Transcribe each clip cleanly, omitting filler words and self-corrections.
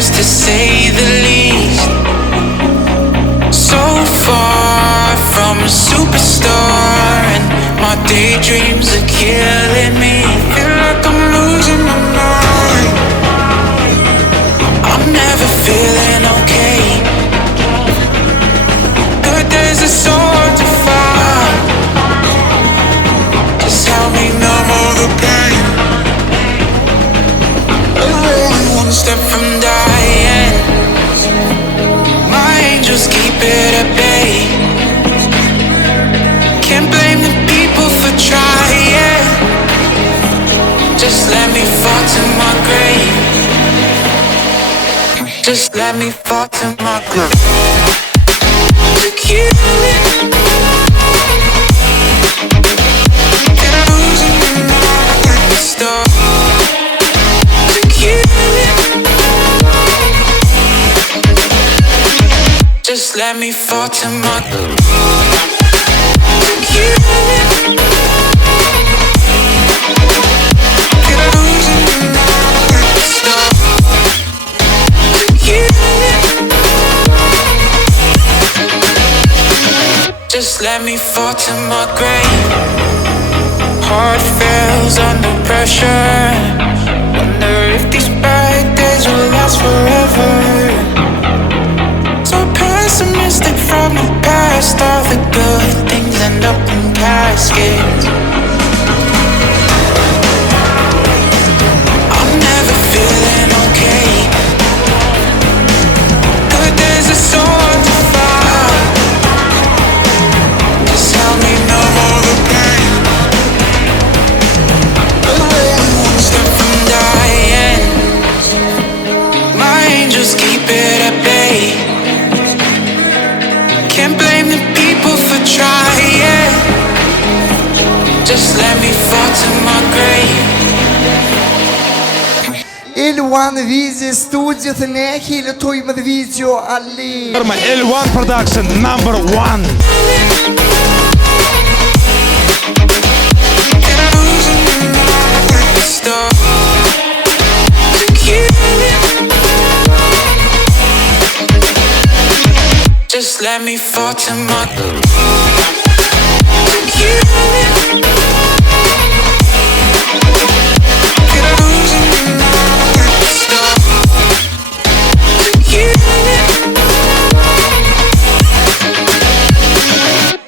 just to say the least. So far from a superstar, and my daydreams are killing me. Feel like I'm losing my mind. I'm never feeling okay. Good days are so hard to find. Just help me numb all the pain. I'm only one step from dying. My angels keep it at bay. Can't blame the people for trying. Just let me fall to my grave. Just let me fall to my grave. To kill it. Get losing my mind. Stop. To kill it. Just let me fall to my grave. To kill it. Get losing my mind. Stop. To kill it. Just let me fall to my grave. Heart fails under pressure. Wonder if these bad days will last forever. So pessimistic from the past. All the good things end up in caskets. I'm never feeling okay. Good days are so hard to find. Just help me numb all the pain. One step from dying. My angels keep it at bay. Can't blame the people for trying. Just let me fall to my grave. L1 Vizi Studio të ne Toyy me video Ali. L1 Production number 1. Stop. To kill it. Just let me fall to my grave. To kill it. Get losing my mind. Stop. To kill it.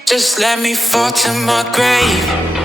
Just let me fall to my grave.